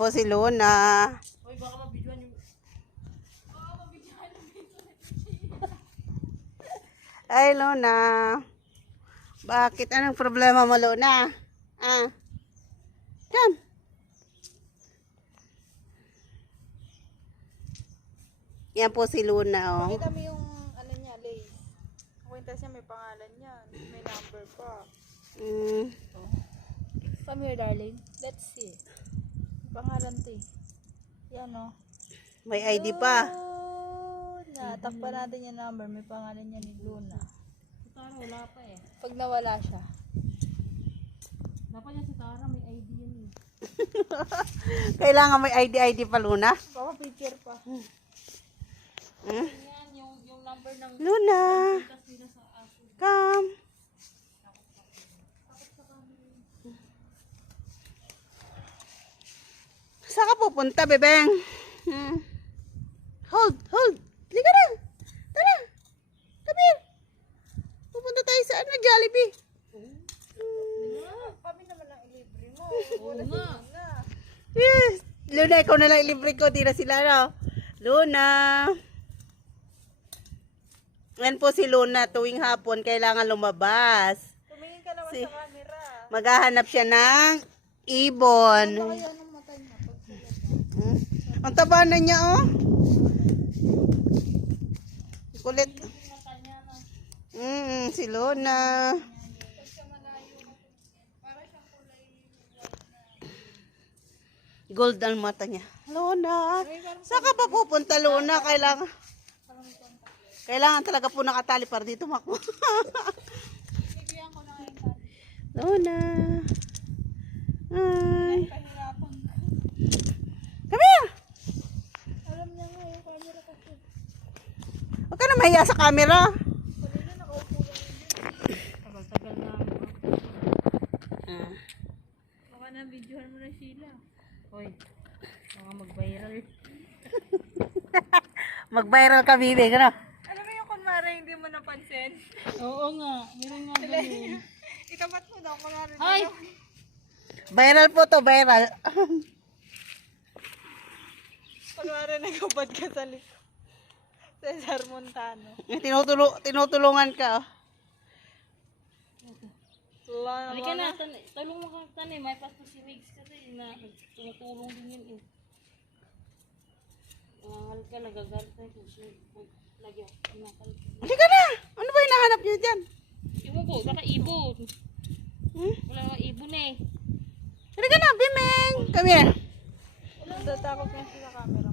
po si Luna. Uy, baka mabidyoan yung... Ay, Luna. Bakit? Anong problema mo, Luna? Ah. Come. Yan po si Luna, oh. Pakita mo yung ano niya, lace. Kwenta siya may pangalan niya. May number pa. Come here, darling. Let's see. May pangalan to eh. Yan o. May ID pa. Luna. Takpan natin yung number. May pangalan niya ni Luna. Tara, wala pa eh. Pag nawala siya. Dapat niya si Tara, may ID yun eh. Kailangan may ID pa, Luna. Baka picture pa. Yan, yung number ng... Luna. Kasi nasa aso. Come. Saan ka pupunta, bebeng? Hold. Liga na. Tara. Come here. Pupunta tayo sa ano, Jollibee. Kami naman ang ilibre mo. Oo nga. Yes. Luna, ikaw na lang ilibre ko. Tira sila, no? Luna. Yan po si Luna. Tuwing hapon, kailangan lumabas. Tumingin ka naman Si- sa camera. Maghahanap siya ng ibon. Kaya anong mata niya? Ang taba na niya, oh. Kulit. Si Luna. Gold ang mata niya. Luna. Saan ka pa pupunta, Luna? Kailangan talaga po nakatali para dito makmo. Luna. Ay. Pahirapan. Come here. Alam niya nga yung camera kasi. Huwag ka na mahiya sa camera. Kanina nakaupo lang yun. Tagal-tagal na. Ah. Baka na, videohan mo na sila. Hoy, baka mag-viral. Mag-viral ka, bibi. Ano? Alam mo yung kunwari hindi mo napansin? Oo nga, meron nga ganun. Itapat mo daw kunwari. Ay! Viral po to, viral. Kunwari nagubad ka sa likod. Cesar Montano. Tinutulungan ka. Oh. Halika na, tulong mo kang tanay. May pasto si Riggs kasi na tumutulong din yun eh. Nangangal ka, nagagarta ko siya. Lagi ako, kinakal ka. Hindi ka na. Ano ba hinahanap niyo dyan? Ibon ko, baka ibon. Wala nga ibon eh. Hindi ka na, bimeng. Come here. Natatakot nga siya sa camera.